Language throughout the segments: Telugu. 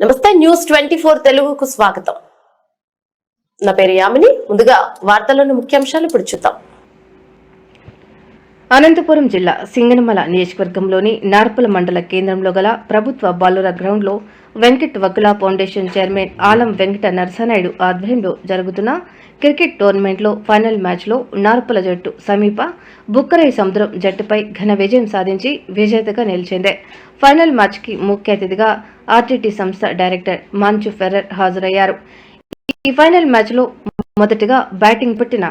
నమస్తే న్యూస్ 24 తెలుగుకు స్వాగతం. నా పేరు యామిని. ముందుగా వార్తల్లోని ముఖ్యాంశాలు ఇప్పుడు చూద్దాం. అనంతపురం జిల్లా సింగనమల నియోజకవర్గంలోని నార్పల మండల కేంద్రంలో గల ప్రభుత్వ బాలుర గ్రౌండ్లో వెంకట్ వకులా ఫౌండేషన్ చైర్మన్ ఆలం వెంకట నరసనాయుడు ఆధ్వర్యంలో జరుగుతున్న క్రికెట్ టోర్నమెంట్లో ఫైనల్ మ్యాచ్లో నార్పల జట్టు సమీప బుక్కరాయి సముద్రం జట్టుపై ఘన విజయం సాధించి విజేతగా నిలిచింది. ఫైనల్ మ్యాచ్కి ముఖ్య అతిథిగా ఆర్టీటీ సంస్థ డైరెక్టర్ మాంచు ఫెర్రర్ హాజరయ్యారు. ఈ ఫైనల్ మ్యాచ్లో మొదటగా బ్యాటింగ్ పెట్టిన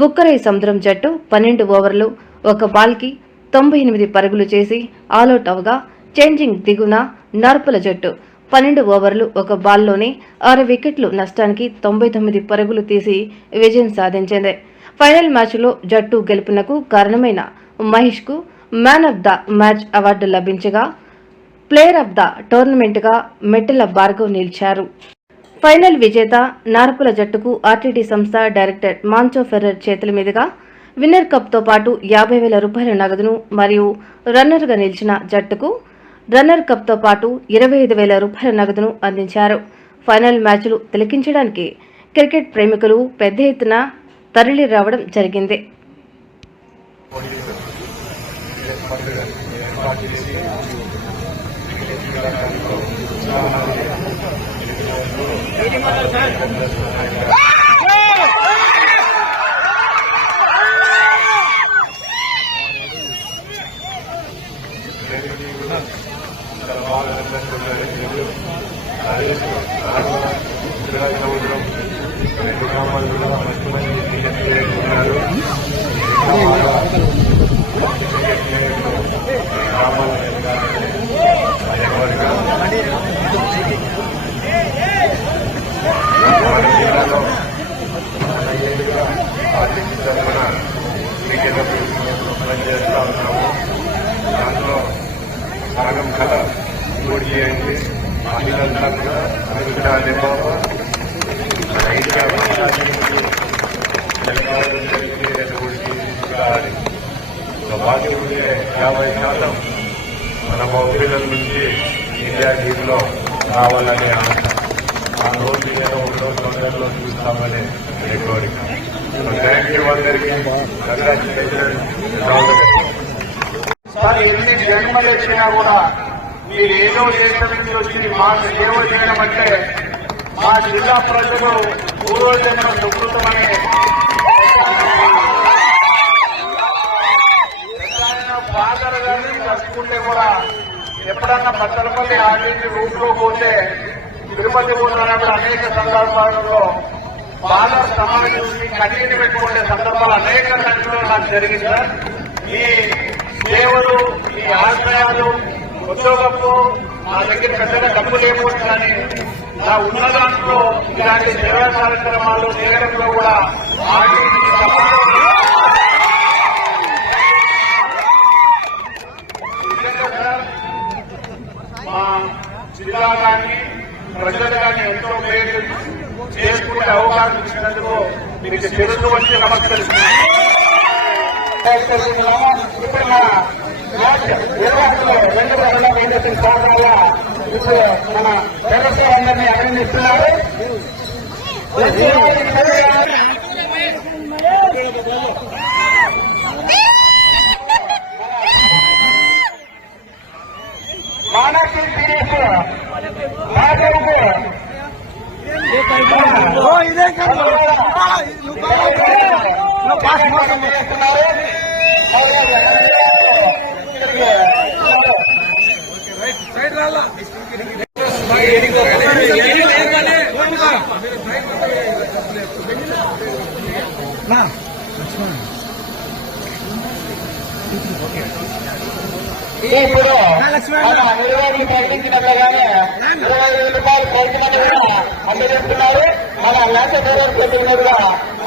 బుక్కరాయి సముద్రం జట్టు 12 ఓవర్లు ఒక బాల్కి 98 పరుగులు చేసి ఆలౌట్ అవగా చేంజింగ్ దిగున నార్పల జట్టు 12 ఓవర్లు ఒక బాల్లోనే 6 వికెట్లు నష్టానికి 99 పరుగులు తీసి విజయం సాధించింది. ఫైనల్ మ్యాచ్లో జట్టు గెలుపునకు కారణమైన మహేష్కు man of the match award లభించగా ప్లేయర్ ఆఫ్ ద టోర్నమెంట్గా మెట్టెల భార్గవ్ నిలిచారు. ఫైనల్ విజేత నార్పల జట్టుకు ఆర్టీటీ సంస్థ డైరెక్టర్ మాంచో ఫెర్రర్ చేతుల మీదుగా విన్నర్ కప్తో పాటు 50,000 రూపాయల నగదును మరియు రన్నర్గా నిలిచిన జట్టుకు రన్నర్ కప్తో పాటు 25,000 రూపాయల నగదును అందించారు. ఫైనల్ మ్యాచ్లు తిలకించడానికి క్రికెట్ ప్రేమికులు పెద్ద ఎత్తున తరలి రావడం జరిగింది. దాంట్లో భాగం కల పోటీ చేయండి. మహిళలంతా కూడా అభివృద్ధి బాకీ ఉండే 50% మన మహిళల నుంచి ఇండియా టీంలో రావాలని ఆశ. ఆ రోజు ఏదో ఒక రోజు తొందరలో చూస్తామని కోరిక. థ్యాంక్ యూ అందరికీ. సార్ ఎన్ని జన్మలు వచ్చినా కూడా మీరు ఏదో దేశం నుంచి వచ్చి మాకు సేవ చేయడం అంటే మా జిల్లా ప్రజలు పూర్వజన్మ సుకృతమని ఫాదర్ గారిని కలుసుకుంటే కూడా ఎప్పుడన్నా పచ్చలపల్లి ఆర్టీసీ రూట్ లో పోతే తిరుపతి పోతున్నప్పుడు అనేక సందర్భాలలో ఫాదర్ సమాజంకి కన్నీటి పెట్టుకునే సందర్భాలు అనేక సంఖ్యలో నాకు జరిగింది సార్. ఈ సేవలు, ఈ ఆశ్రయాలు, ఉద్యోగంలో నా దగ్గర పెద్దగా డబ్బు లేకపోవచ్చు కానీ నా ఉన్న దాంట్లో ఇలాంటి సేవా కార్యక్రమాలు చేయడంలో కూడా మా జిల్లా కానీ ప్రజలు కానీ ఎంతో మేలు చేసుకునే అవకాశం ఇచ్చినందుకు మీకు తెలుసు వచ్చి నమస్కరిస్తున్నాను. ఇప్పుడు మన నిర్వాహకులు 2 రోజుల ఫౌండేషన్ సహకారాల ఇప్పుడు మన డైరెక్టర్ అందరినీ అభినందిస్తున్నారు. మానసిక సిరీస్ రాజుకు ఇప్పుడు మన నిర్వాహకులు ప్రకటించినట్లుగానే 25,000 రూపాయలు ప్రయత్నాన్ని కూడా అందజేస్తున్నారు. మన ల్యాస ప్రతినిధులు కూడా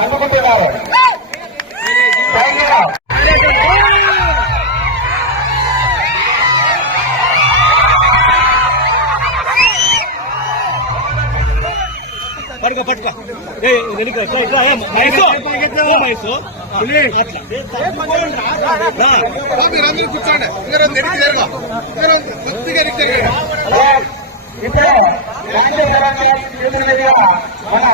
అందుకుంటున్నారు. పట్టుకో పట్టుకో మైసో మీరందరూ కూర్చోండి. కొద్దిగా ఇప్పుడు రాజ్యసభ చేతుల మీదుగా మన